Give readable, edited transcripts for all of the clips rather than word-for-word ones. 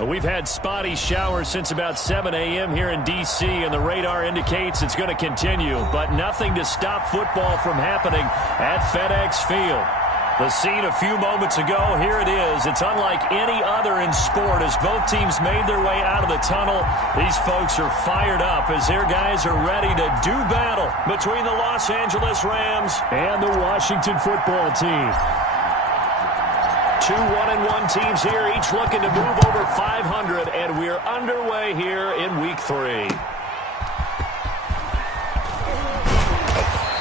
We've had spotty showers since about 7 a.m. here in D.C., and the radar indicates it's going to continue, but nothing to stop football from happening at FedEx Field. The scene a few moments ago, here it is. It's unlike any other in sport as both teams made their way out of the tunnel. These folks are fired up as their guys are ready to do battle between the Los Angeles Rams and the Washington football team. Two 1-1 teams here, each looking to move over 500, and we're underway here in Week 3.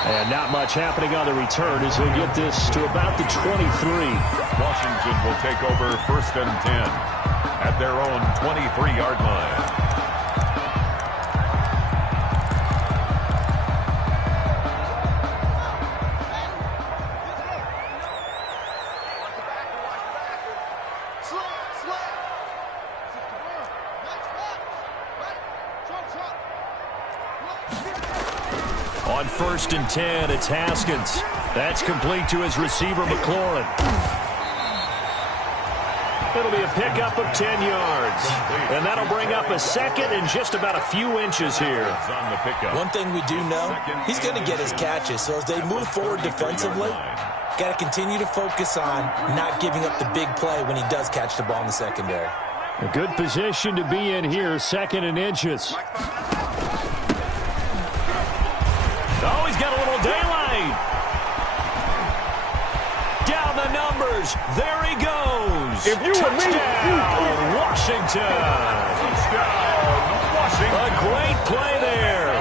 And not much happening on the return as he'll get this to about the 23. Washington will take over 1st and 10 at their own 23-yard line. On 1st and 10, it's Haskins. That's complete to his receiver, McLaurin. It'll be a pickup of 10 yards. And that'll bring up a second and just about a few inches here. One thing we do know, he's going to get his catches. So as they move forward defensively, got to continue to focus on not giving up the big play when he does catch the ball in the secondary. A good position to be in here, 2nd and inches. Oh, he's got a little daylight. Down the numbers. There he goes. If you Touchdown, Washington. A great play there.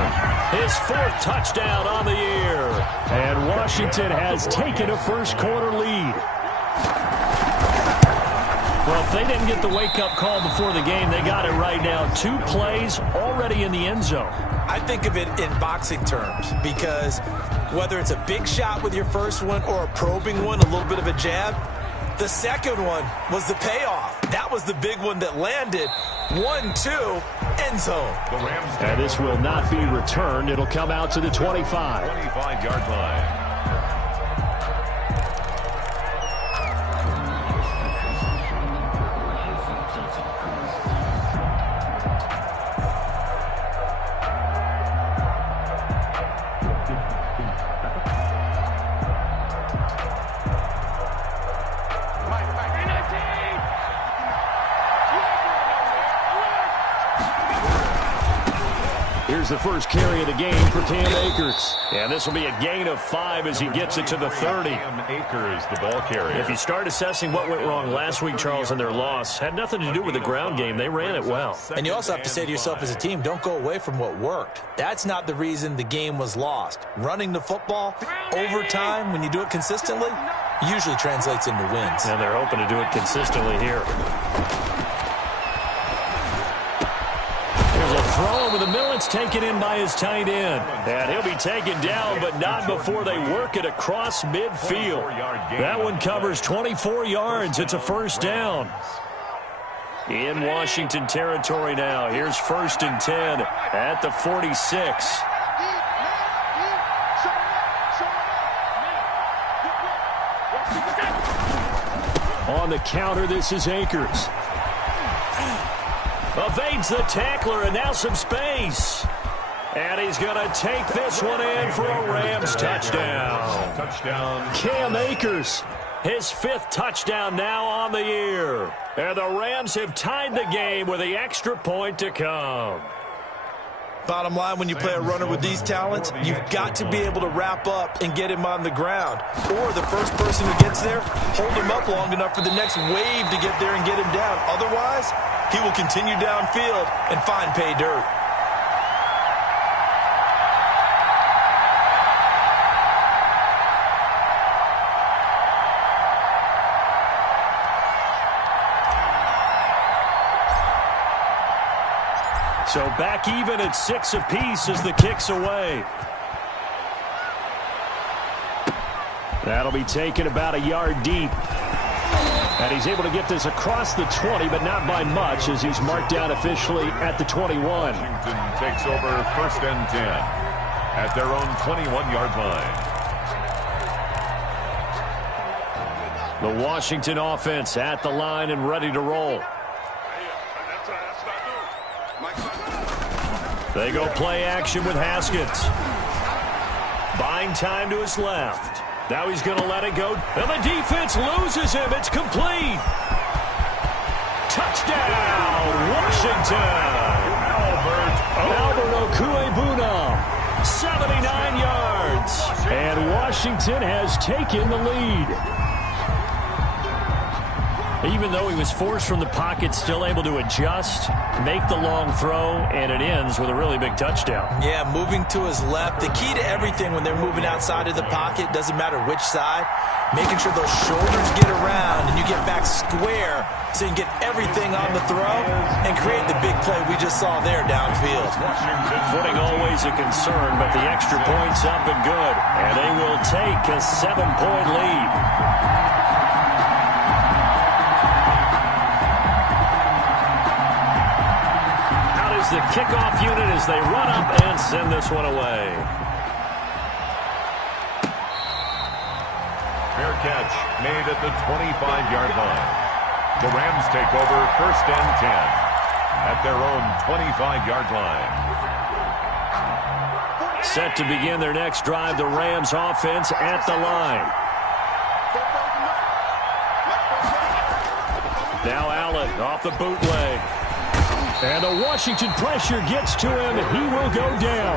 His 4th touchdown on the year. And Washington has taken a first-quarter lead. Well, if they didn't get the wake-up call before the game, they got it right now. 2 plays already in the end zone. I think of it in boxing terms because whether it's a big shot with your first one or a probing one, a little bit of a jab, the second one was the payoff. That was the big one that landed. 1-2, end zone. And this will not be returned. It'll come out to the 25. 25-yard line. Here's the first carry of the game for Cam Akers. And this will be a gain of 5 as he gets it to the 30. Cam Akers, the ball carrier. If you start assessing what went wrong last week, Charles, in their loss, had nothing to do with the ground game. They ran it well. And you also have to say to yourself as a team, don't go away from what worked. That's not the reason the game was lost. Running the football over time, when you do it consistently, usually translates into wins. And they're hoping to do it consistently here. Throw over the middle. It's taken in by his tight end. And he'll be taken down, but not before they work it across midfield. That one covers 24 yards. It's a first down. In Washington territory now. Here's 1st and 10 at the 46. On the counter, this is Akers. Evades the tackler, and now some space. And he's going to take this one in for a Rams touchdown. Cam Akers, his 5th touchdown now on the year. And the Rams have tied the game with the extra point to come. Bottom line, when you play a runner with these talents, you've got to be able to wrap up and get him on the ground. Or the first person who gets there, hold him up long enough for the next wave to get there and get him down. Otherwise, he will continue downfield and find pay dirt. So back even at 6 apiece as the kick's away. That'll be taken about a yard deep. And he's able to get this across the 20, but not by much as he's marked down officially at the 21. Washington takes over 1st and 10 at their own 21-yard line. The Washington offense at the line and ready to roll. They go play action with Haskins. Buying time to his left. Now he's going to let it go. And the defense loses him. It's complete. Touchdown, Washington. Albert Okuebuna, 79 yards. And Washington has taken the lead. Even though he was forced from the pocket, still able to adjust, make the long throw, and it ends with a really big touchdown. Yeah, moving to his left. The key to everything when they're moving outside of the pocket, doesn't matter which side, making sure those shoulders get around and you get back square so you can get everything on the throw and create the big play we just saw there downfield. Footing always a concern, but the extra point's up and good. And they will take a 7-point lead. The kickoff unit as they run up and send this one away. Fair catch made at the 25-yard line. The Rams take over 1st and 10 at their own 25-yard line. Set to begin their next drive, the Rams offense at the line. Now Allen off the bootleg. And the Washington pressure gets to him. He will go down.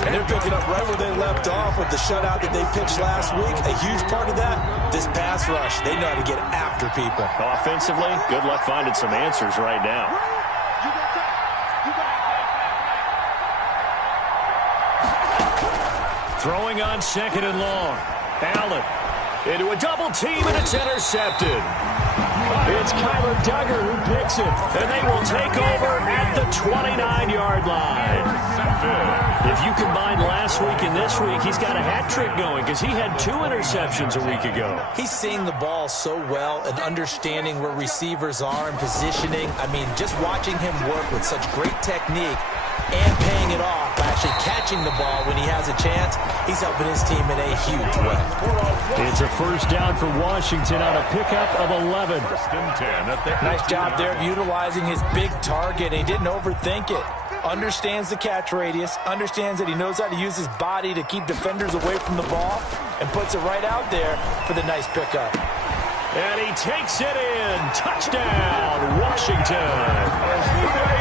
And they're picking up right where they left off with the shutout that they pitched last week. A huge part of that, this pass rush. They know how to get after people. Offensively, good luck finding some answers right now. Throwing on 2nd and long. Allen into a double team, and it's intercepted. It's Kyler Duggar who picks it, and they will take over at the 29-yard line. If you combine last week and this week, he's got a hat trick going because he had 2 interceptions a week ago. He's seeing the ball so well and understanding where receivers are and positioning. I mean, just watching him work with such great technique and paying it off by actually catching the ball when he has a chance, he's helping his team in a huge way. It's a 1st down for Washington on a pickup of 11. Nice job there of utilizing his big target. He didn't overthink it. Understands the catch radius, understands that he knows how to use his body to keep defenders away from the ball, and puts it right out there for the nice pickup. And he takes it in. Touchdown, Washington.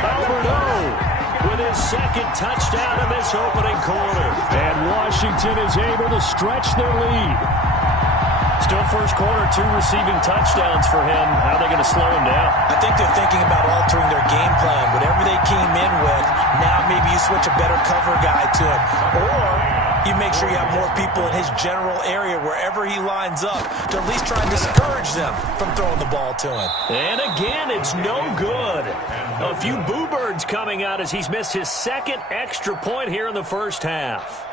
Albert O with his 2nd touchdown in this opening quarter. And Washington is able to stretch their lead. Still first quarter, 2 receiving touchdowns for him. How are they going to slow him down? I think they're thinking about altering their game plan. Whatever they came in with, now maybe you switch a better cover guy to him. Or you make sure you have more people in his general area wherever he lines up to at least try and discourage them from throwing the ball to him. And again, it's no good. A few boo birds coming out as he's missed his 2nd extra point here in the first half.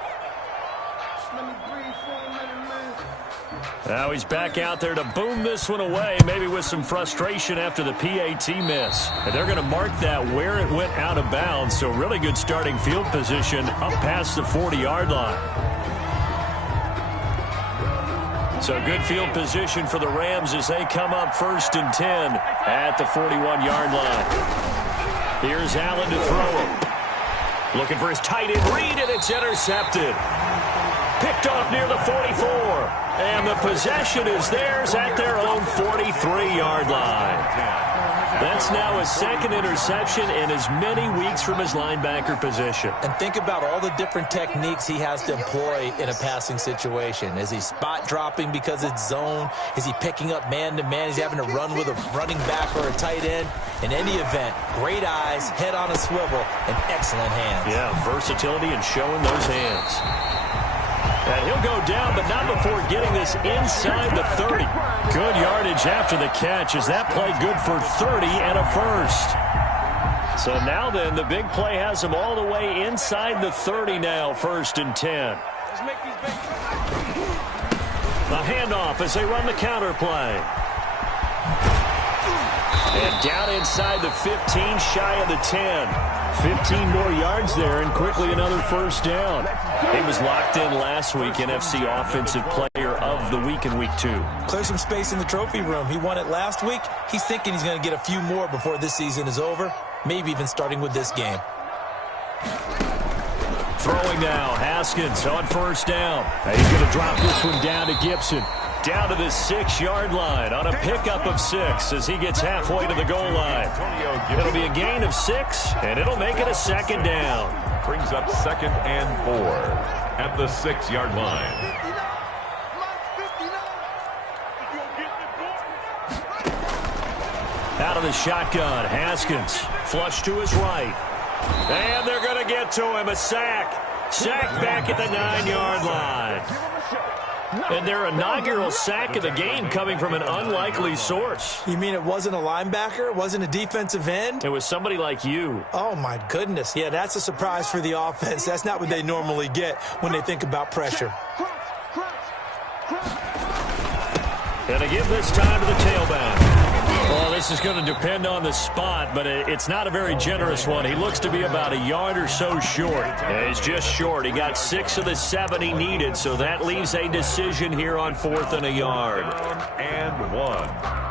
Now he's back out there to boom this one away, maybe with some frustration after the PAT miss. And they're going to mark that where it went out of bounds, so really good starting field position up past the 40-yard line. So good field position for the Rams as they come up 1st and 10 at the 41-yard line. Here's Allen to throw him. Looking for his tight end read, and it's intercepted. Picked off near the 44. And the possession is theirs at their own 43-yard line. That's now his 2nd interception in as many weeks from his linebacker position. And think about all the different techniques he has to employ in a passing situation. Is he spot dropping because it's zone? Is he picking up man-to-man? Is he having to run with a running back or a tight end? In any event, great eyes, head on a swivel, and excellent hands. Yeah, versatility and showing those hands. And he'll go down, but not before getting this inside the 30. Good yardage after the catch. Is that play good for 30 and a 1st? So now then, the big play has him all the way inside the 30 now, 1st and 10. The handoff as they run the counter play. And down inside the 15, shy of the 10. 15 more yards there, and quickly another 1st down. He was locked in last week, NFC Offensive Player of the Week in Week 2. Clear some space in the trophy room. He won it last week. He's thinking he's going to get a few more before this season is over, maybe even starting with this game. Throwing now, Haskins on first down. He's going to drop this one down to Gibson. Down to the 6-yard line on a pickup of 6 as he gets halfway to the goal line. It'll be a gain of 6, and it'll make it a second down. Brings up 2nd and 4 at the 6-yard line. Out of the shotgun, Haskins. Flush to his right. And they're going to get to him. A sack. Sack back at the 9-yard line. And their inaugural sack of the game coming from an unlikely source. You mean it wasn't a linebacker? It wasn't a defensive end? It was somebody like you. Oh, my goodness. Yeah, that's a surprise for the offense. That's not what they normally get when they think about pressure. And to give this time to the tailback. Well, this is going to depend on the spot, but it's not a very generous one. He looks to be about a yard or so short. He's just short. He got 6 of the 7 he needed, so that leaves a decision here on 4th and a yard. And 1.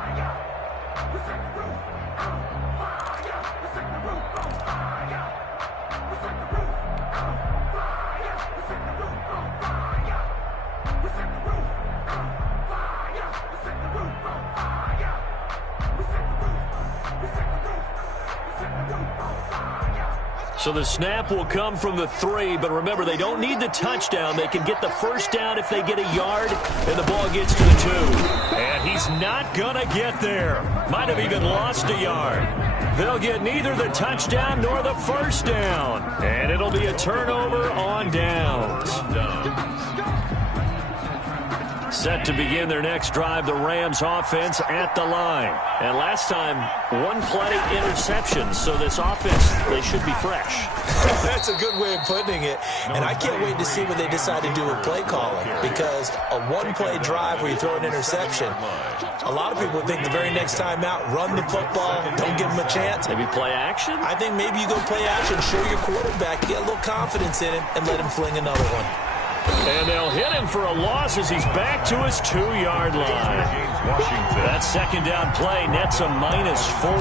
So the snap will come from the 3, but remember, they don't need the touchdown. They can get the first down if they get a yard, and the ball gets to the 2. And he's not going to get there. Might have even lost a yard. They'll get neither the touchdown nor the first down. And it'll be a turnover on downs. Set to begin their next drive, the Rams offense at the line. And last time, 1 play interception, so this offense, they should be fresh. That's a good way of putting it. And I can't wait to see what they decide to do with play calling, because a 1-play drive where you throw an interception, a lot of people think the very next time out, run the football, don't give them a chance. Maybe play action? I think maybe you go play action, show your quarterback, get a little confidence in him, and let him fling another one. And they'll hit him for a loss as he's back to his 2-yard line. That second down play nets a -4.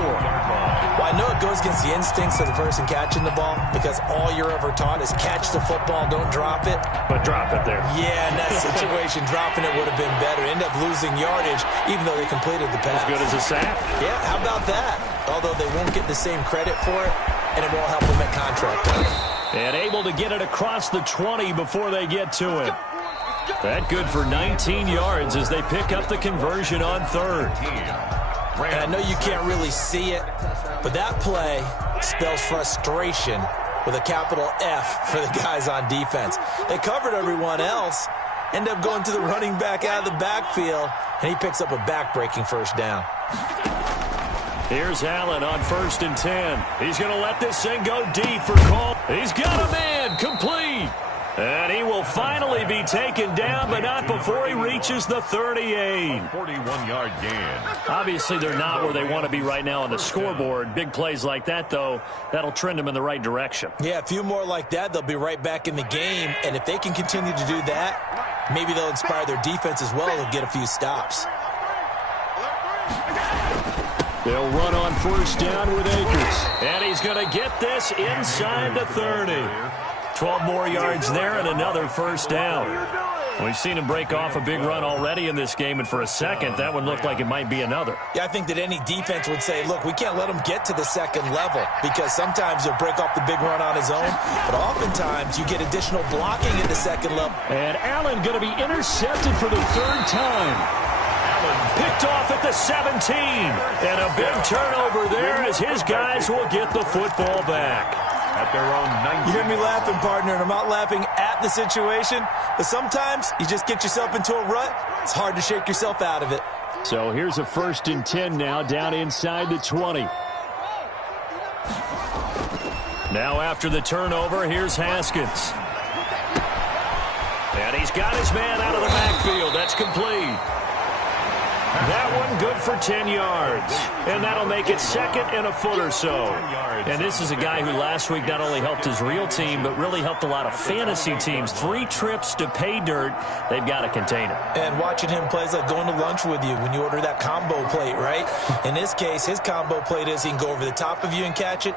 Well, I know it goes against the instincts of the person catching the ball, because all you're ever taught is catch the football, don't drop it. But drop it there. Yeah, in that situation, dropping it would have been better. End up losing yardage, even though they completed the pass. As good as a sack. Yeah, how about that? Although they won't get the same credit for it, and it won't help them at contract time. And able to get it across the 20 before they get to it. That good for 19 yards as they pick up the conversion on 3rd. And I know you can't really see it, but that play spells frustration with a capital F for the guys on defense. They covered everyone else, end up going to the running back out of the backfield, and he picks up a back-breaking first down. Here's Allen on 1st and 10. He's going to let this thing go deep for Cole. He's got a man complete. And he will finally be taken down, but not before he reaches the 38. 41-yard gain. Obviously, they're not where they want to be right now on the scoreboard. Big plays like that, though, that'll trend them in the right direction. Yeah, a few more like that, they'll be right back in the game. And if they can continue to do that, maybe they'll inspire their defense as well and get a few stops. They'll run on first down with Akers. And he's going to get this inside the 30. 12 more yards there and another first down. We've seen him break off a big run already in this game, and for a second, that one looked like it might be another. Yeah, I think that any defense would say, look, we can't let him get to the second level, because sometimes he'll break off the big run on his own, but oftentimes you get additional blocking at the second level. And Allen going to be intercepted for the 3rd time. Picked off at the 17. And a big turnover there as his guys will get the football back. At their own 19. You hear me laughing, partner, and I'm not laughing at the situation, but sometimes you just get yourself into a rut. It's hard to shake yourself out of it. So here's a 1st and 10 now down inside the 20. Now after the turnover, here's Haskins. And he's got his man out of the backfield. That's complete. That one good for 10 yards. And that'll make it second and a foot or so. And this is a guy who last week not only helped his real team, but really helped a lot of fantasy teams. 3 trips to pay dirt. They've got to contain him. And watching him play is like going to lunch with you when you order that combo plate, right? In this case, his combo plate is he can go over the top of you and catch it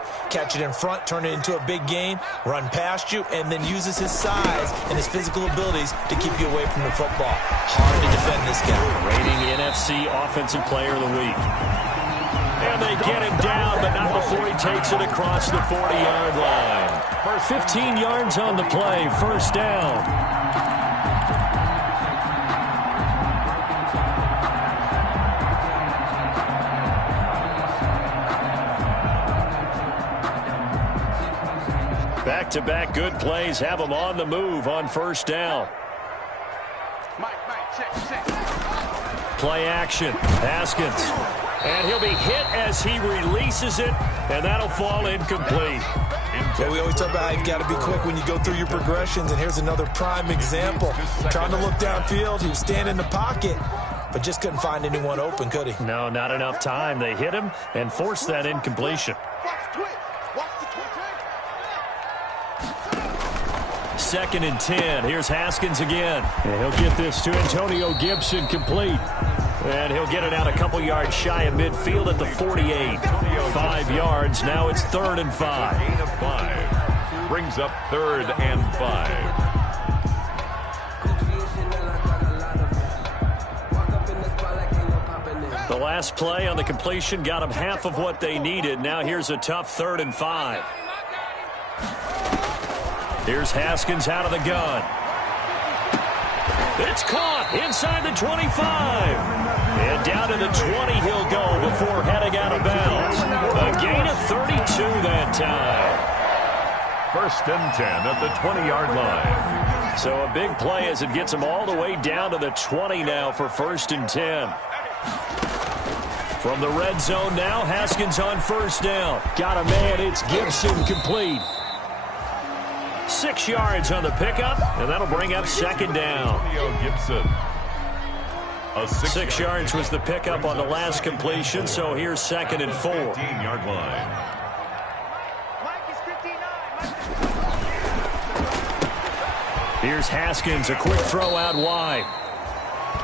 in front, turn it into a big gain, run past you, and then uses his size and his physical abilities to keep you away from the football. Hard to defend this guy. Rating NFC Offensive Player of the Week. And they get him down, but not before he takes it across the 40-yard line. 15 yards on the play, first down. Back-to-back good plays have him on the move on first down. Play action. Haskins. And he'll be hit as he releases it, and that'll fall incomplete. Yeah, we always talk about how you've got to be quick when you go through your progressions, and here's another prime example. Trying to look downfield, he was standing in the pocket, but just couldn't find anyone open, could he? No, not enough time. They hit him and forced that incompletion. Second and 10. Here's Haskins again. And he'll get this to Antonio Gibson complete. And he'll get it out a couple yards shy of midfield at the 48. 5 yards. Now it's 3rd and 5. Gain of 5. Brings up 3rd and 5. The last play on the completion got them half of what they needed. Now here's a tough 3rd and 5. Here's Haskins out of the gun. It's caught inside the 25. And down to the 20 he'll go before heading out of bounds. A gain of 32 that time. 1st and 10 at the 20-yard line. So a big play as it gets him all the way down to the 20 now for 1st and 10. From the red zone now, Haskins on first down. Got a man, it's Gibson complete. 6 yards on the pickup, and that'll bring up 2nd down. Gibson. 6 yards was the pickup on the last completion, so here's 2nd and 4. 15-yard line. Here's Haskins, a quick throw out wide.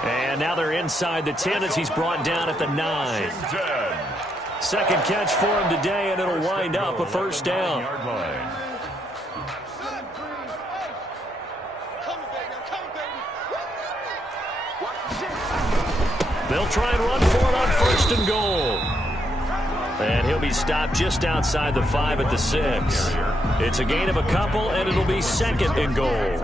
And now they're inside the 10 as he's brought down at the 9. Second catch for him today, and it'll wind up a 1st down. They'll try and run for it on 1st and goal. And he'll be stopped just outside the 5 at the 6. It's a gain of a couple, and it'll be 2nd and goal.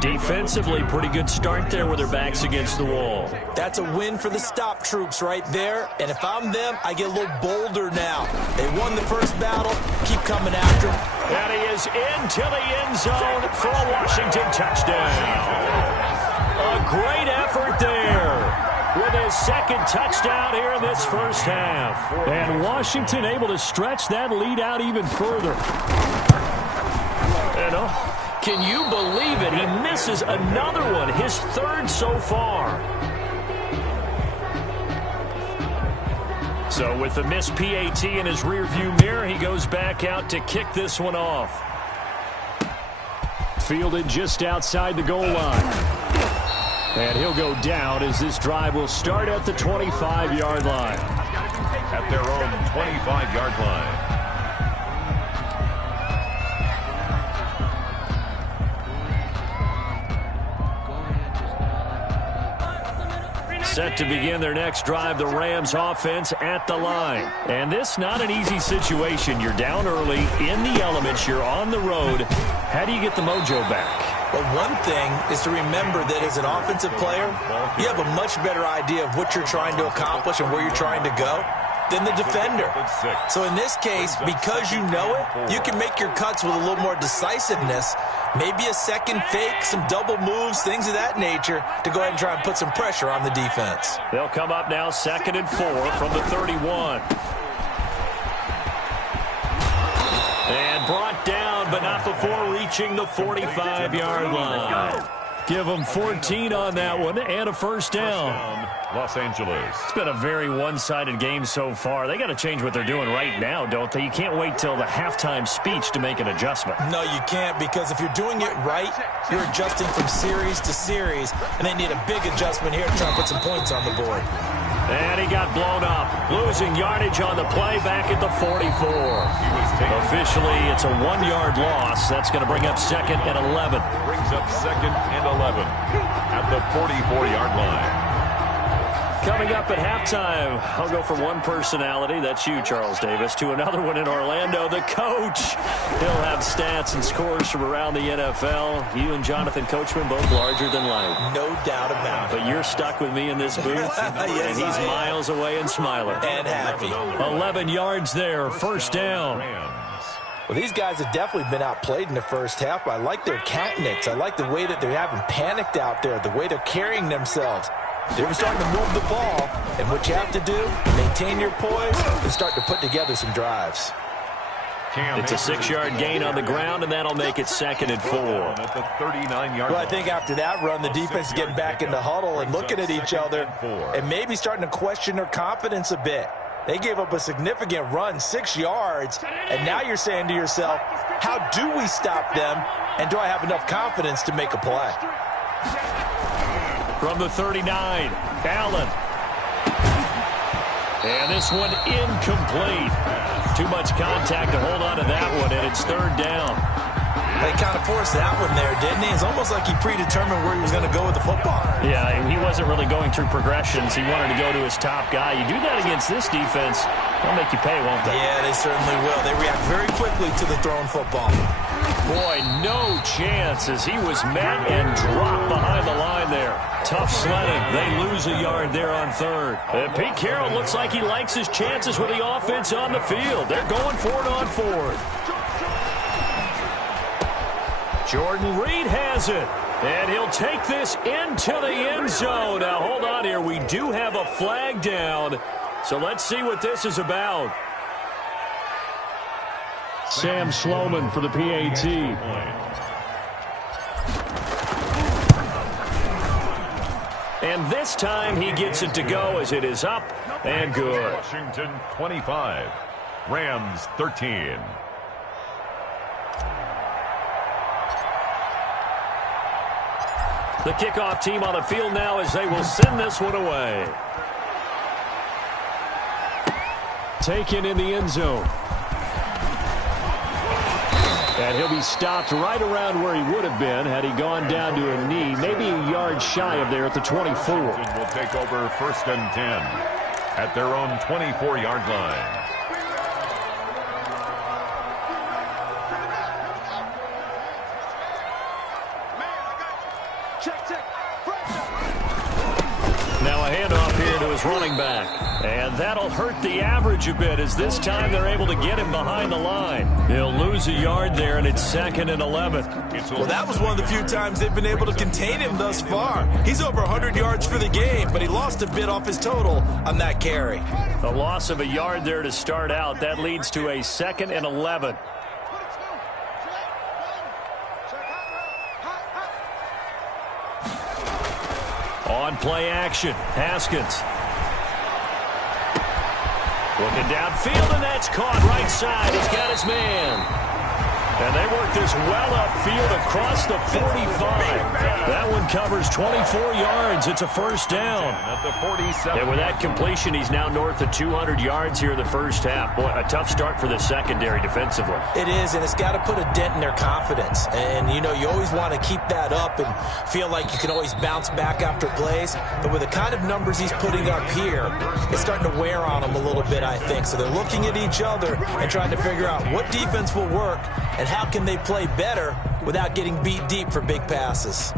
Defensively, pretty good start there with their backs against the wall. That's a win for the stop troops right there. And if I'm them, I get a little bolder now. They won the first battle. Keep coming after him. And he is into the end zone for a Washington touchdown. A great effort there with his 2nd touchdown here in this first half. And Washington able to stretch that lead out even further. Can you believe it? He misses another one, his 3rd so far. So with the missed PAT in his rearview mirror, he goes back out to kick this one off. Fielded just outside the goal line. And he'll go down as this drive will start at the 25-yard line. At their own 25-yard line. Set to begin their next drive, the Rams offense at the line. And this not an easy situation. You're down early, in the elements, you're on the road. How do you get the mojo back? Well, one thing is to remember that as an offensive player, you have a much better idea of what you're trying to accomplish and where you're trying to go than the defender. So in this case, because you know it, you can make your cuts with a little more decisiveness, maybe a second fake, some double moves, things of that nature, to go ahead and try and put some pressure on the defense. They'll come up now 2nd and 4 from the 31. And brought down, but not before reaching the 45-yard line. Give them 14 on that one and a first down. Los Angeles. It's been a very one-sided game so far. They got to change what they're doing right now, don't they? You can't wait till the halftime speech to make an adjustment. No, you can't, because if you're doing it right, you're adjusting from series to series, and they need a big adjustment here to try and put some points on the board. And he got blown up, losing yardage on the play back at the 44. Officially, it's a 1-yard loss. That's going to bring up 2nd and 11. Brings up 2nd and 11 at the 44-yard line. Coming up at halftime, I'll go from one personality, that's you, Charles Davis, to another one in Orlando, the coach. He'll have stats and scores from around the NFL. You and Jonathan Coachman both larger than life. No doubt about it. But you're stuck with me in this booth, yes, and he's miles away and smiling. And happy. 11 yards there, first down. Well, these guys have definitely been outplayed in the first half, but I like their countenance. I like the way that they're having panicked out there, the way they're carrying themselves. They're starting to move the ball, and what you have to do, maintain your poise and start to put together some drives. It's a 6-yard gain on the ground, and that'll make it 2nd and 4. At the 39-yard well, I think after that run, the defense is getting back in the huddle and looking at each other and maybe starting to question their confidence a bit. They gave up a significant run, 6 yards, and now you're saying to yourself, how do we stop them, and do I have enough confidence to make a play? From the 39, Allen. And this one incomplete. Too much contact to hold on to that one, and it's 3rd down. They kind of forced that one there, didn't he? It's almost like he predetermined where he was going to go with the football. Yeah, he wasn't really going through progressions. He wanted to go to his top guy. You do that against this defense, they'll make you pay, won't they? Yeah, they certainly will. They react very quickly to the thrown football. Boy, no chance as he was met and dropped behind the line there. Tough sledding. They lose a yard there on 3rd. And Pete Carroll looks like he likes his chances with the offense on the field. They're going for it on 4th. Jordan Reed has it, and he'll take this into the end zone. Now, hold on here. We do have a flag down, so let's see what this is about. Sam Sloman for the PAT. And this time he gets it to go as it is up and good. Washington 25, Rams 13. The kickoff team on the field now as they will send this one away. Taken in the end zone. And he'll be stopped right around where he would have been had he gone down to a knee, maybe a yard shy of there at the 24. Will take over 1st and 10 at their own 24-yard line. Now a handoff here to his running back. And that'll hurt the average a bit as this time they're able to get him behind the line. He'll lose a yard there, and it's 2nd and 11. Well, that was one of the few times they've been able to contain him thus far. He's over 100 yards for the game, but he lost a bit off his total on that carry. A loss of a yard there to start out. That leads to a 2nd and 11. On play action, Haskins. Looking downfield, and that's caught right side. He's got his man. And they work this well upfield across the 45. That one covers 24 yards. It's a first down. At the 47. And with that completion, he's now north of 200 yards here in the first half. Boy, a tough start for the secondary defensively. It is, and it's got to put a dent in their confidence. And, you know, you always want to keep that up and feel like you can always bounce back after plays. But with the kind of numbers he's putting up here, it's starting to wear on them a little bit, I think. So they're looking at each other and trying to figure out what defense will work and how can they play better without getting beat deep for big passes.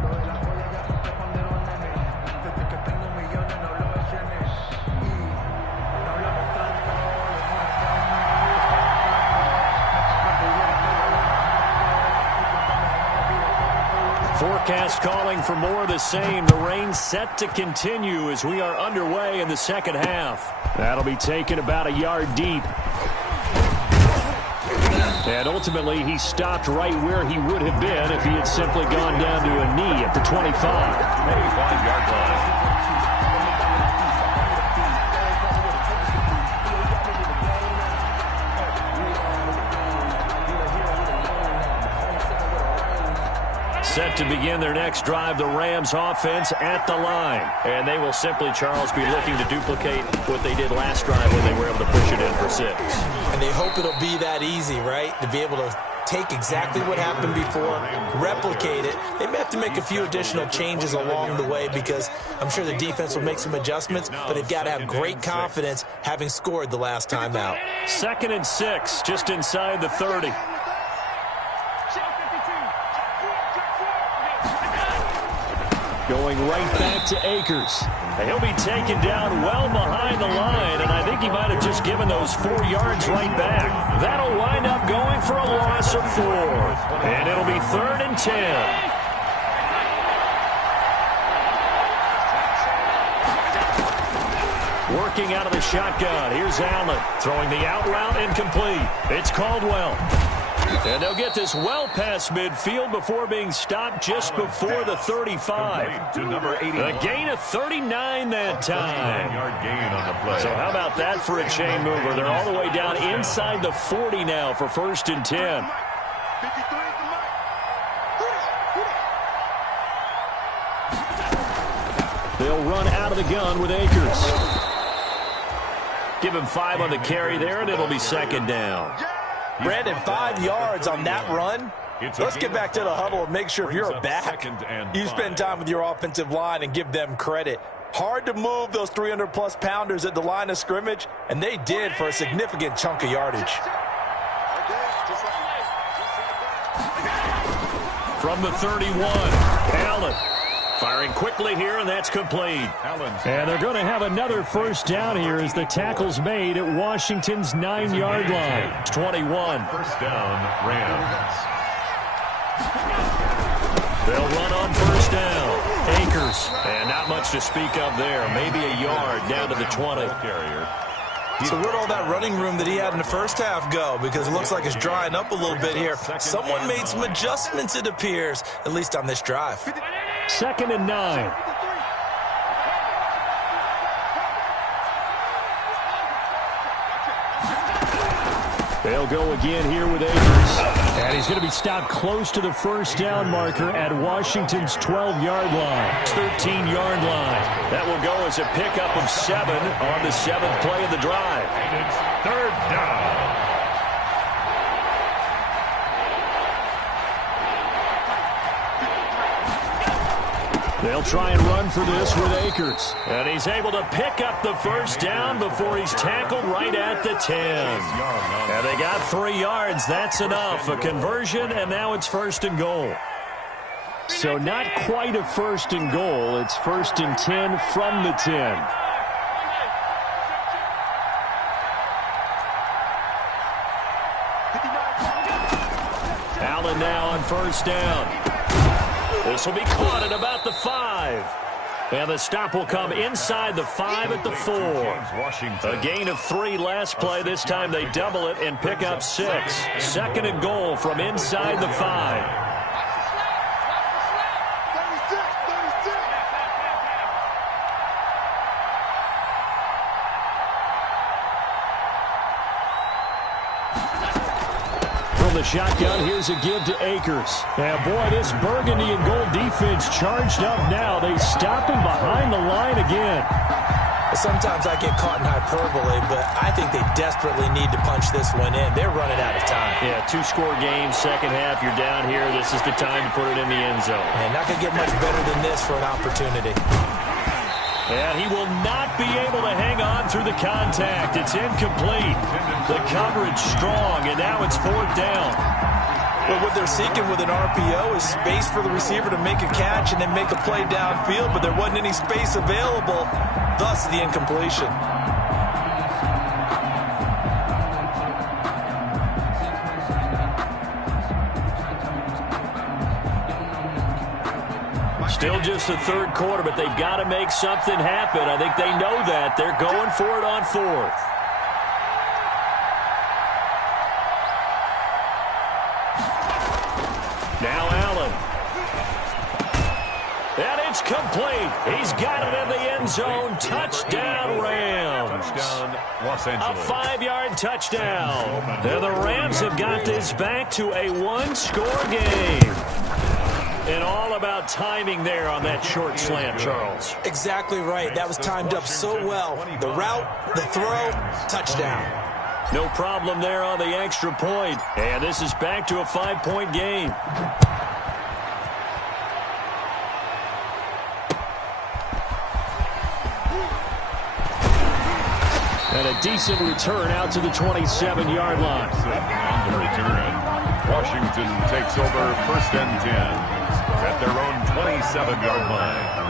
Forecast calling for more of the same. The rain set to continue as we are underway in the second half. That'll be taken about a yard deep. And ultimately, he stopped right where he would have been if he had simply gone down to a knee at the 25. 25-yard line. Set to begin their next drive, the Rams offense at the line. And they will simply, Charles, be looking to duplicate what they did last drive when they were able to push it in for 6. And they hope it'll be that easy, right? To be able to take exactly what happened before, replicate it. They may have to make a few additional changes along the way because I'm sure the defense will make some adjustments, but they've got to have great confidence having scored the last time out. 2nd and 6, just inside the 30. Going right back to Akers. And he'll be taken down well behind the line, and I think he might have just given those 4 yards right back. That'll wind up going for a loss of 4. And it'll be 3rd and 10. Working out of the shotgun. Here's Allen throwing the out route incomplete. It's Caldwell. And they'll get this well past midfield before being stopped just before the 35. To number 80. A gain of 39 that time. 39-yard gain on the play. So how about that for a chain mover? They're all the way down inside the 40 now for 1st and 10. They'll run out of the gun with Akers. Give him 5 on the carry there, and it'll be 2nd down. Brandon, 5 yards on that run. Let's get back to the huddle and make sure if you're a back, you spend time with your offensive line and give them credit. Hard to move those 300-plus pounders at the line of scrimmage, and they did for a significant chunk of yardage. From the 31, Allen. Firing quickly here, and that's complete. And they're going to have another 1st down here as the tackle's made at Washington's 9-yard line. 21. 1st down, Rams. They'll run on 1st down. Akers. And not much to speak of there. Maybe a yard down to the 20. So where'd all that running room that he had in the first half go? Because it looks like it's drying up a little bit here. Someone made some adjustments, it appears, at least on this drive. 2nd and 9. They'll go again here with Akers. And he's going to be stopped close to the 1st down marker at Washington's 12-yard line. 13-yard line. That will go as a pickup of 7 on the 7th play of the drive. And it's 3rd down. They'll try and run for this with Akers. And he's able to pick up the 1st down before he's tackled right at the 10. And they got 3 yards. That's enough. A conversion, and now it's 1st and goal. So not quite a 1st and goal. It's 1st and 10 from the 10. Allen now on 1st down. This will be caught at about the 5. And the stop will come inside the 5 at the 4. A gain of 3 last play. This time they double it and pick up 6. 2nd and goal from inside the 5. The shotgun, here's a give to Akers. And boy, this burgundy and gold defense charged up now. They stop him behind the line again. Sometimes I get caught in hyperbole, but I think they desperately need to punch this one in. They're running out of time. Yeah, 2-score game, 2nd half, you're down here. This is the time to put it in the end zone. And not going to get much better than this for an opportunity. And he will not be able to hang on through the contact. It's incomplete. The coverage strong, and now it's 4th down. Well, what they're seeking with an RPO is space for the receiver to make a catch and then make a play downfield, but there wasn't any space available, thus the incompletion. Still just the 3rd quarter, but they've got to make something happen. I think they know that. They're going for it on 4th. It's complete. He's got it in the end zone. Touchdown, Rams. Touchdown, Los Angeles. A 5-yard touchdown. And the Rams have got this back to a one-score game. And all about timing there on that short slant, Charles. Exactly right. That was timed up so well. The route, the throw, touchdown. No problem there on the extra point. And this is back to a 5-point game. And a decent return out to the 27-yard line. On the return, Washington takes over 1st and 10 at their own 27-yard line.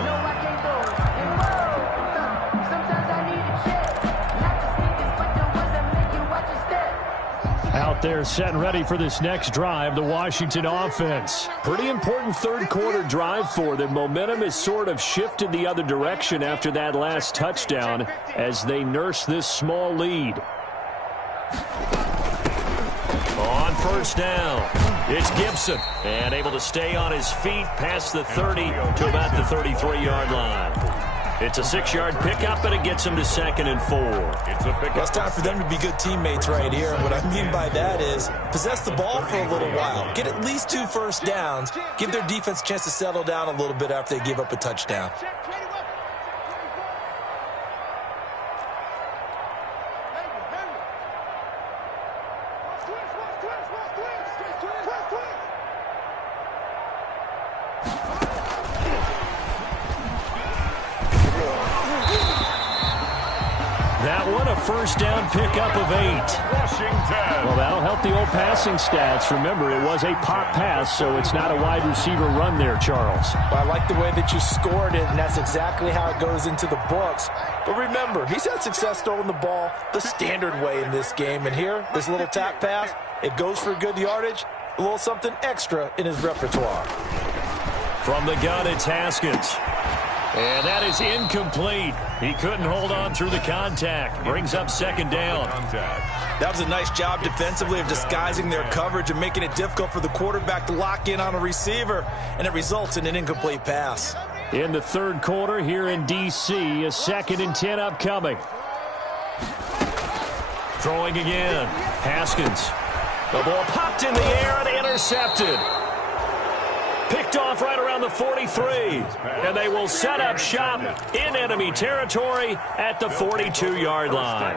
Out there setting ready for this next drive, the Washington offense. Pretty important third-quarter drive for them. Momentum has sort of shifted the other direction after that last touchdown as they nurse this small lead. On 1st down, it's Gibson. And able to stay on his feet past the 30 to about the 33-yard line. It's a 6-yard pickup, and it gets him to 2nd and 4. Well, it's time for them to be good teammates right here. And what I mean by that is possess the ball for a little while. Get at least 2 first downs. Give their defense a chance to settle down a little bit after they give up a touchdown. First down pickup of 8. Washington. Well, that'll help the old passing stats. Remember, it was a pop pass, so it's not a wide receiver run there, Charles. Well, I like the way that you scored it, and that's exactly how it goes into the books. But remember, he's had success throwing the ball the standard way in this game. And here, this little tap pass, it goes for good yardage, a little something extra in his repertoire. From the gun, it's Haskins. And that is incomplete. He couldn't hold on through the contact. Brings up 2nd down. That was a nice job defensively of disguising their coverage and making it difficult for the quarterback to lock in on a receiver, and it results in an incomplete pass. In the third quarter here in D.C., a 2nd and 10 upcoming. Throwing again. Haskins. The ball popped in the air and intercepted. Picked off right around the 43. And they will set up shop in enemy territory at the 42-yard line.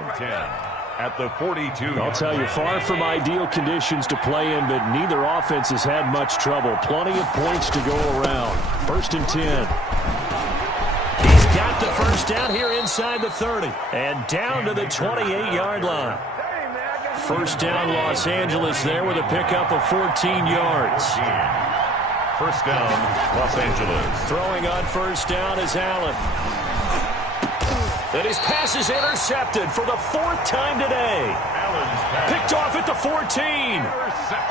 At the 42. I'll tell you, far from ideal conditions to play in, but neither offense has had much trouble. Plenty of points to go around. 1st and 10. He's got the first down here inside the 30. And down to the 28-yard line. First down, Los Angeles there with a pickup of 14 yards. First down, Los Angeles. Throwing on first down is Allen. And his pass is intercepted for the 4th time today. Picked off at the 14.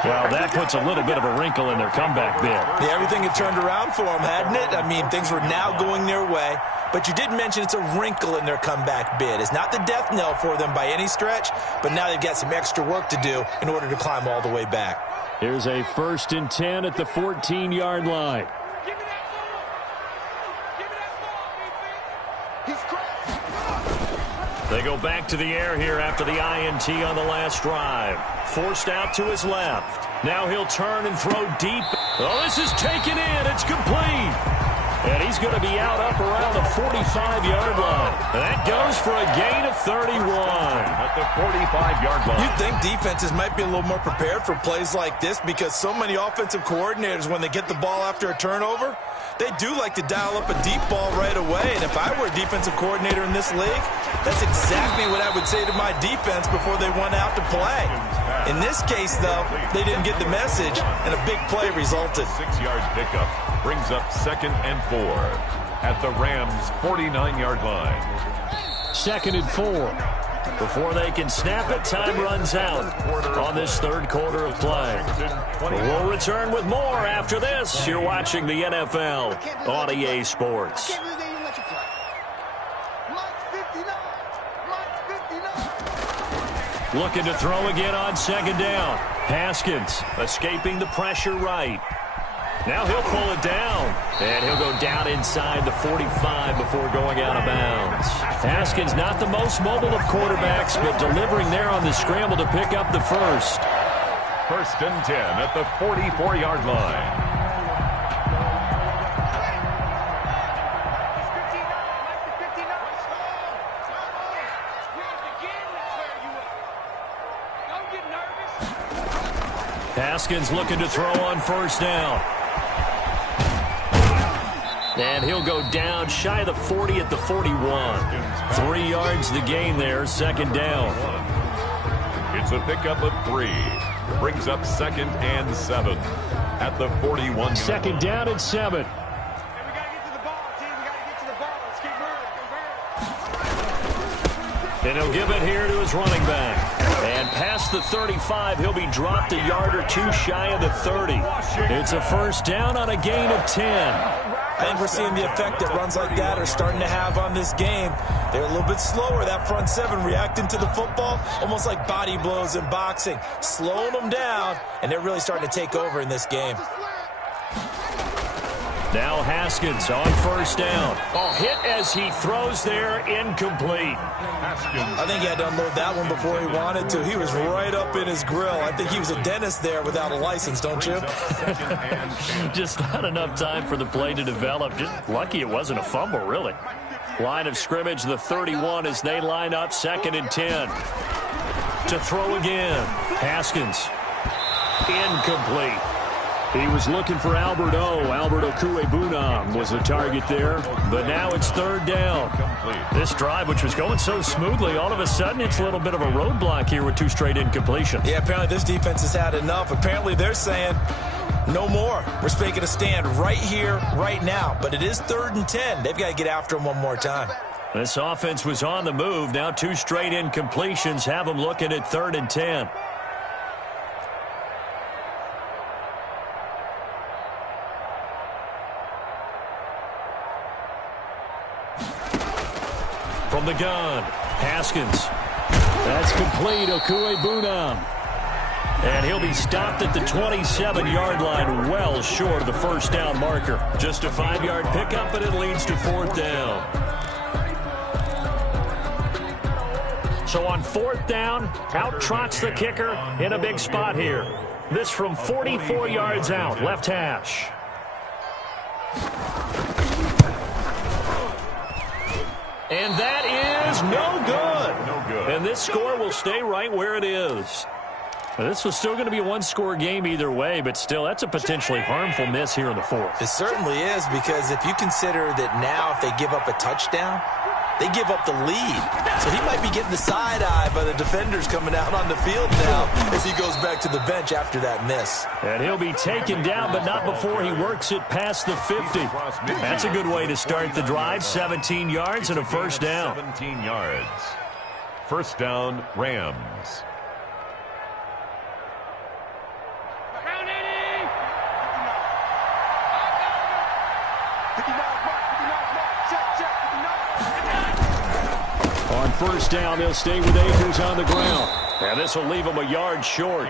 Well, that puts a little bit of a wrinkle in their comeback bid. Yeah, everything had turned around for them, hadn't it? I mean, things were now going their way. But you did mention it's a wrinkle in their comeback bid. It's not the death knell for them by any stretch, but now they've got some extra work to do in order to climb all the way back. Here's a 1st and 10 at the 14-yard line. They go back to the air here after the INT on the last drive. Forced out to his left. Now he'll turn and throw deep. Oh, this is taken in. It's complete. And he's going to be out up around the 45-yard line. That goes for a gain of 31. At the 45-yard line. You'd think defenses might be a little more prepared for plays like this because so many offensive coordinators, when they get the ball after a turnover, they do like to dial up a deep ball right away. And if I were a defensive coordinator in this league, that's exactly what I would say to my defense before they went out to play. In this case, though, they didn't get the message, and a big play resulted. 6-yard pickup brings up 2nd and 4 at the Rams' 49-yard line. 2nd and 4. Before they can snap it, time runs out on this third quarter of play. We'll return with more after this. You're watching the NFL on EA Sports. Looking to throw again on 2nd down. Haskins escaping the pressure right. Now he'll pull it down, and he'll go down inside the 45 before going out of bounds. Haskins not the most mobile of quarterbacks, but delivering there on the scramble to pick up the first. 1st and 10 at the 44-yard line. Haskins looking to throw on 1st down. And he'll go down shy of the 40 at the 41. 3 yards the gain there, 2nd down. It's a pickup of 3. Brings up 2nd and 7 at the 41. 2nd down and 7. And he'll give it here to his running back. And past the 35, he'll be dropped a yard or 2 shy of the 30. It's a 1st down on a gain of 10. I think we're seeing the effect that runs like that are starting to have on this game. They're a little bit slower, that front 7, reacting to the football, almost like body blows in boxing, slowing them down, and they're really starting to take over in this game. Now Haskins on 1st down. Oh, hit as he throws there, incomplete. Haskins. I think he had to unload that one before he wanted to. He was right up in his grill. I think he was a dentist there without a license, don't you? Just not enough time for the play to develop. Just lucky it wasn't a fumble, really. Line of scrimmage, the 31 as they line up, 2nd and 10. To throw again. Haskins. Incomplete. He was looking for Albert Okwuegbunam was the target there, but now it's 3rd down. This drive, which was going so smoothly, all of a sudden it's a little bit of a roadblock here with 2 straight incompletions. Yeah, apparently this defense has had enough. Apparently they're saying no more. We're making a stand right here, right now, but it is 3rd and 10. They've got to get after him one more time. This offense was on the move. Now 2 straight incompletions have them looking at 3rd and 10. From the gun, Haskins. That's complete, Okwuegbunam. And he'll be stopped at the 27-yard line, well short of the 1st down marker. Just a 5-yard pickup, and it leads to 4th down. So on 4th down, out trots the kicker in a big spot here. This from 44 yards out, left hash. And that is no good. And this score will stay right where it is. This was still going to be a 1-score game either way, but still, that's a potentially harmful miss here in the 4th. It certainly is, because if you consider that now if they give up a touchdown, they give up the lead. So he might be getting the side eye by the defenders coming out on the field now as he goes back to the bench after that miss. And he'll be taken down, but not before he works it past the 50. That's a good way to start the drive. 17 yards and a 1st down. 17 yards. 1st down, Rams. On 1st down, they'll stay with Akers on the ground. And this will leave him a yard short.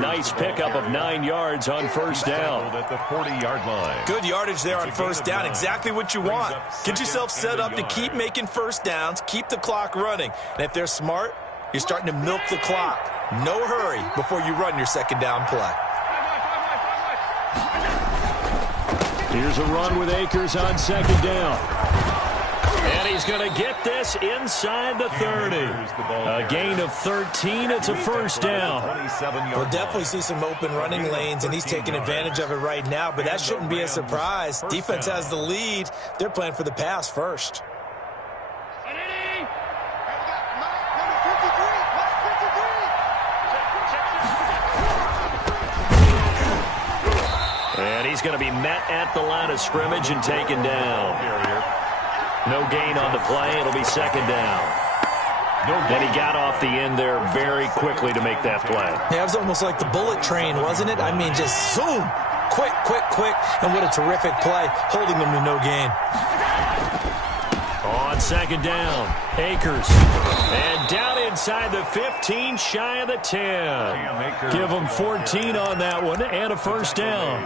Nice pickup of 9 yards on 1st down. At the 40-yard line. Good yardage there on 1st down. Exactly what you want. Get yourself set up to keep making 1st downs, keep the clock running. And if they're smart, you're starting to milk the clock. No hurry before you run your 2nd down play. Here's a run with Akers on 2nd down. And he's going to get this inside the 30. A gain of 13. It's a 1st down. We'll definitely see some open running lanes, and he's taking advantage of it right now, but that shouldn't be a surprise. Defense has the lead. They're playing for the pass first. And he's going to be met at the line of scrimmage and taken down. No gain on the play. It'll be 2nd down. And he got off the end there very quickly to make that play. Yeah, it was almost like the bullet train, wasn't it? I mean, just zoom. Quick. And what a terrific play, holding them to no gain. On second down, Akers. And down inside the 15, shy of the 10. Give them 14 on that one and a first down.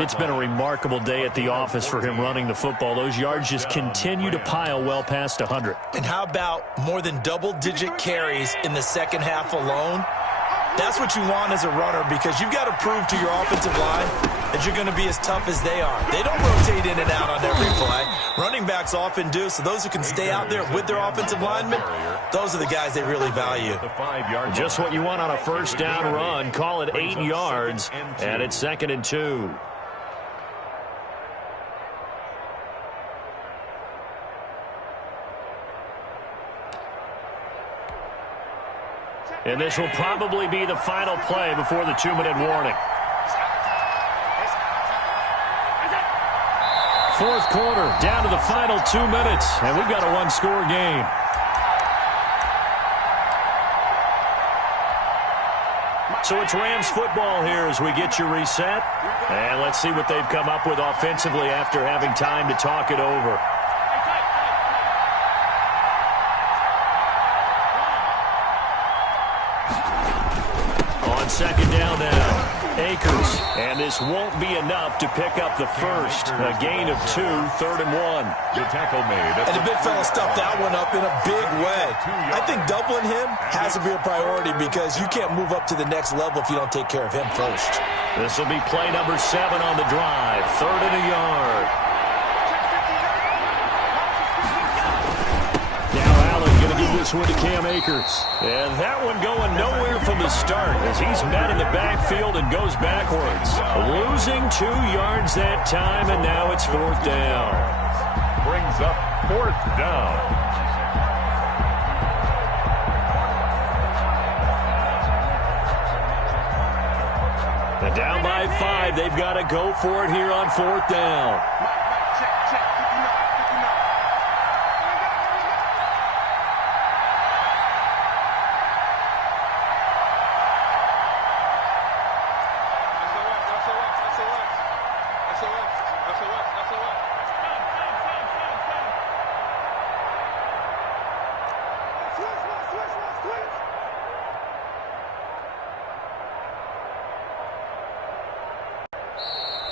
It's been a remarkable day at the office for him running the football. Those yards just continue to pile well past 100. And how about more than double-digit carries in the second half alone? That's what you want as a runner, because you've got to prove to your offensive line that you're going to be as tough as they are. They don't rotate in and out on every play. Running backs often do, so those who can stay out there with their offensive linemen, those are the guys they really value. Just what you want on a first down run. Call it 8 yards, and it's 2nd and 2. And this will probably be the final play before the 2-minute warning. Fourth quarter, down to the final 2 minutes, and we've got a one-score game. So it's Rams football here as we get you reset. And let's see what they've come up with offensively after having time to talk it over. Second down now, Akers, and this won't be enough to pick up the first. A gain of 2, 3rd and 1. The tackle made. And the big fella stuffed that one up in a big way. I think doubling him has to be a priority, because you can't move up to the next level if you don't take care of him first. This will be play number 7 on the drive, 3rd and a yard. This one to Cam Akers. And that one going nowhere from the start as he's met in the backfield and goes backwards. Losing 2 yards that time, and now it's 4th down. Brings up 4th down. And down by 5, they've got to go for it here on 4th down.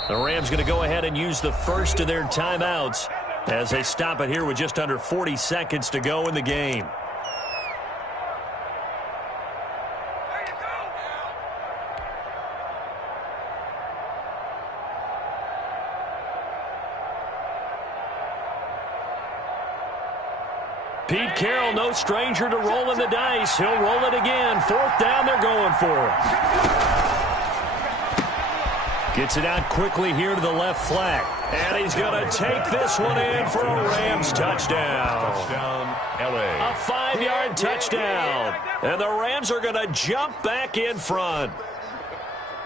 The Rams going to go ahead and use the first of their timeouts as they stop it here with just under 40 seconds to go in the game. Pete Carroll, no stranger to rolling the dice. He'll roll it again. 4th down, they're going for it. Gets it out quickly here to the left flank. And he's going to take this one in for a Rams touchdown. Touchdown, L.A. A 5-yard touchdown. And the Rams are going to jump back in front.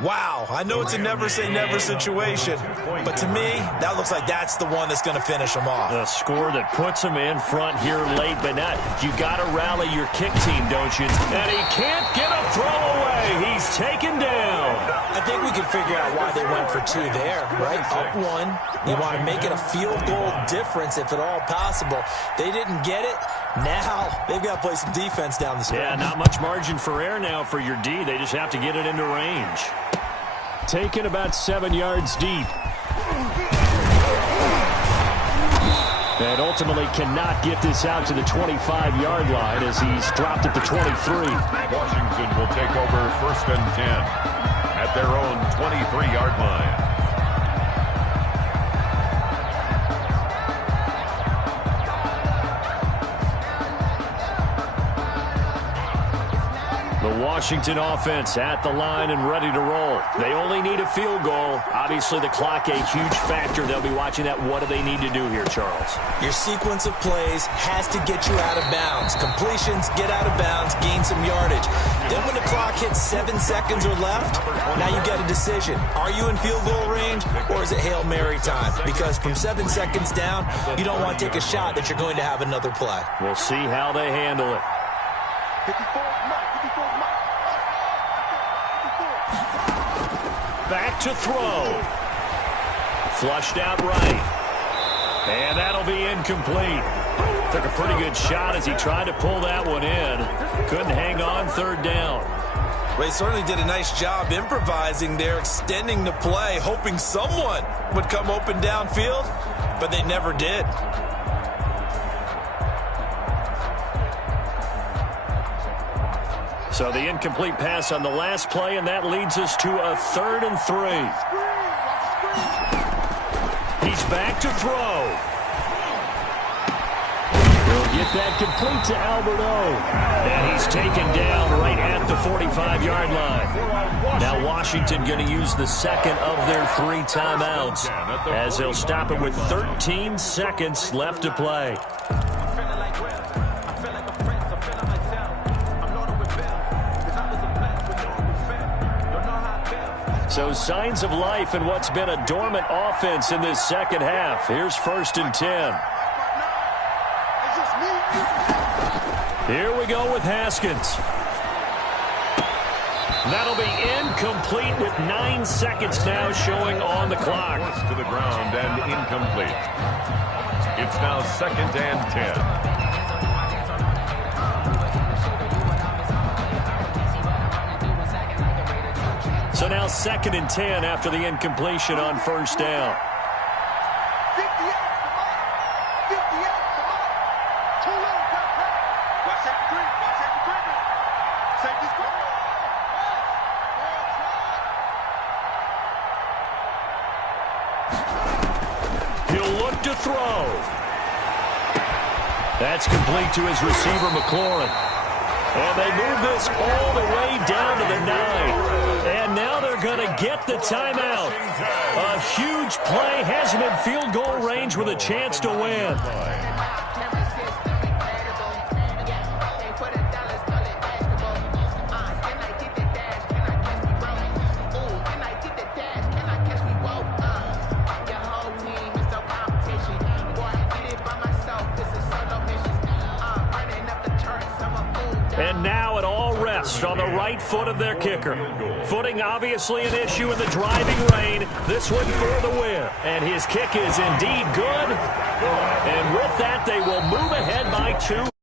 Wow, I know it's a never-say-never situation, but to me, that looks like that's the one that's going to finish them off. The score that puts them in front here late, but not. You got to rally your kick team, don't you? And he can't get a throw away. He's taken down. I think we can figure out why they went for 2 there, right? Up 1. You want to make it a field goal difference if at all possible. They didn't get it. Now they've got to play some defense down the stretch. Yeah, not much margin for error now for your D. They just have to get it into range. Taken about 7 yards deep. And ultimately cannot get this out to the 25-yard line as he's dropped at the 23. Washington will take over 1st and 10 at their own 23-yard line. The Washington offense at the line and ready to roll. They only need a field goal. Obviously, the clock a huge factor. They'll be watching that. What do they need to do here, Charles? Your sequence of plays has to get you out of bounds. Completions, get out of bounds, gain some yardage. Then when the clock hits 7 seconds or left, now you get a decision. Are you in field goal range, or is it Hail Mary time? Because from 7 seconds down, you don't want to take a shot that you're going to have another play. We'll see how they handle it. Back to throw. Flushed out right. And that'll be incomplete. Took a pretty good shot as he tried to pull that one in. Couldn't hang on third down. Well, he certainly did a nice job improvising there, extending the play, hoping someone would come open downfield, but they never did. So the incomplete pass on the last play, and that leads us to a 3rd and 3. He's back to throw. He'll get that complete to Alberto. And he's taken down right at the 45-yard line. Now Washington going to use the second of their 3 timeouts as they'll stop it with 13 seconds left to play. So signs of life in what's been a dormant offense in this second half. Here's 1st and 10. Here we go with Haskins. That'll be incomplete with 9 seconds now showing on the clock. To the ground and incomplete. It's now 2nd and 10. So now 2nd and 10 after the incompletion on 1st down. He'll look to throw. That's complete to his receiver, McLaurin. And they move this all the way down to the 9. And now they're going to get the timeout. A huge play has him in field goal range with a chance to win. And now it all rests on the right foot of their kicker. Footing obviously an issue in the driving rain. This one for the win. And his kick is indeed good. And with that, they will move ahead by 2.